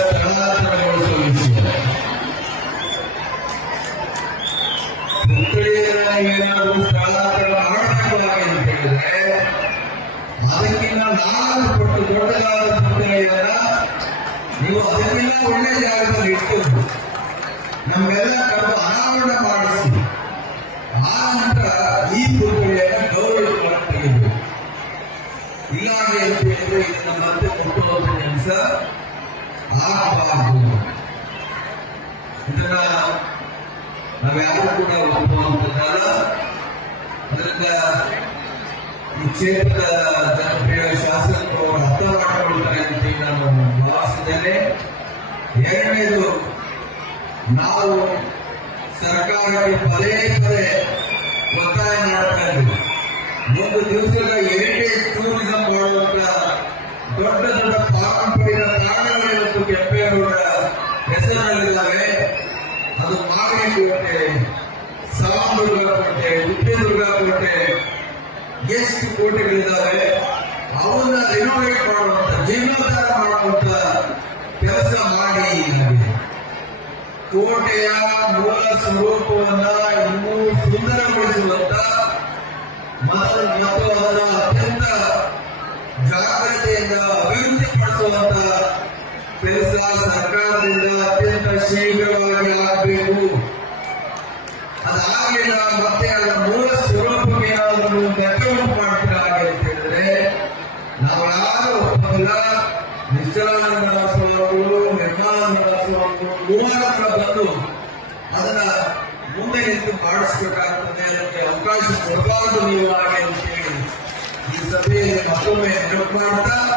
ಸ್ಥಳಾಂತರಗೊಳಿಸುವ ವಿಷಯ ಪುತ್ಥಳಿಯನ್ನು ಏನಾದರೂ ಸ್ಥಳಾಂತರ ಅಂತ ಹೇಳಿದ್ರೆ ಅದಕ್ಕಿಂತ ನಾಲ್ಕು ಪಟ್ಟು ದೊಡ್ಡದಾದ ನೀವು ಅದಕ್ಕಿಂತ ಒಳ್ಳೆ ಜಾಗದಲ್ಲಿ ಇಟ್ಟು ನಮ್ಮೆಲ್ಲ ಕರೆದು ಅನಾವರಣ ಮಾಡಿಸಿ ಆ ಈ ಪುತ್ಥಳಿಯನ್ನು ಗೌರವ ಅಂತ ಹೇಳಿದ್ರೆ ಮತ್ತೆ ಕೆಲಸ ಆಗಬಾರದು ಇದನ್ನ ನಾವ್ಯಾರು ಕೂಡ ಒಪ್ಪುವಂತದ್ದಲ್ಲ. ಅದರಿಂದ ಈ ಕ್ಷೇತ್ರದ ಜನಪ್ರಿಯ ಶಾಸಕರು ಅರ್ಥ ಮಾಡಿಕೊಳ್ತಾರೆ ಅಂತ ನಾನು ಭಾವಿಸಿದ್ದೇನೆ ಎರಡನೇದು, ನಾವು ಸರ್ಕಾರಕ್ಕೆ ಪದೇ ಪದೇ ಒತ್ತಾಯ ಮಾಡ್ತಾ ಇದ್ದೀವಿ. ಒಂದು ದಿವಸದ ಎರಡೇ ಟೂರಿಸಂ ಮಾಡುವಂತ ದೊಡ್ಡ ದೊಡ್ಡ ಪಾರಂಪರಿಕ ತಾಣಗಳು ಇವತ್ತು ಕೆಂಪೇಗೌಡರ ಹೆಸರಿನಲ್ಲಿದ್ದಾವೆ ಅದು ಮಾಗನಕೋಟೆ ಸವಾಂದುರ್ಗ ಕೋಟೆ ಉಪ್ಪೇದುರ್ಗ ಕೋಟೆ ಎಷ್ಟು ಕೋಟೆಗಳಿದ್ದಾವೆ, ಅವನ್ನ ರಿನೋವೇಟ್ ಮಾಡುವಂತ ಜೀರ್ಣೋದ್ಧಾರ ಮಾಡುವಂತ ಕೆಲಸ ಮಾಡಿ. ಕೋಟೆಯ ಮೂಲ ಸ್ವರೂಪವನ್ನ ಇನ್ನೂ ಸುಂದರಗೊಳಿಸುವಂತ ಮತ್ತು ಅದರ ಅತ್ಯಂತ ಜಾಗ್ರತೆಯಿಂದ ಅಭಿವೃದ್ಧಿಪಡಿಸುವಂತ ಕೆಲಸ ಸರ್ಕಾರದಿಂದ ಅತ್ಯಂತ ಶೀಘ್ರವಾಗಿ ಆಗಬೇಕು. ಅದಾಗಲಿಲ್ಲ ಮತ್ತೆ ಅದರ ಮೂಲ ಸ್ವರೂಪಕ್ಕೆ ಏನಾದರೂ ನೆಟ್ಟುಂಟು ಮಾಡ್ತೀರಾ ಅಂತ ಹೇಳಿದ್ರೆ ನಾವು ಯಾರು ಒಪ್ಪಲ್ಲ ನಿಶ್ಚಲಾನಂದ ಸ್ವಾಮಿಗಳು ನಿರ್ಮಲಾನಂದ ಸ್ವಾಮಿಗಳು ಮೂವರ ಬಂದು ಅದನ್ನ ಮುಂದೆ ನಿಂತು ಮಾಡಿಸ್ಬೇಕಾಗ್ತದೆ. ಅದಕ್ಕೆ ಅವಕಾಶ ಕೊಡಬಾರದು ನೀವು ಹಾಗೆ ಅಂತ ಹೇಳಿ ಈ ಸಭೆಯಲ್ಲಿ como é, meu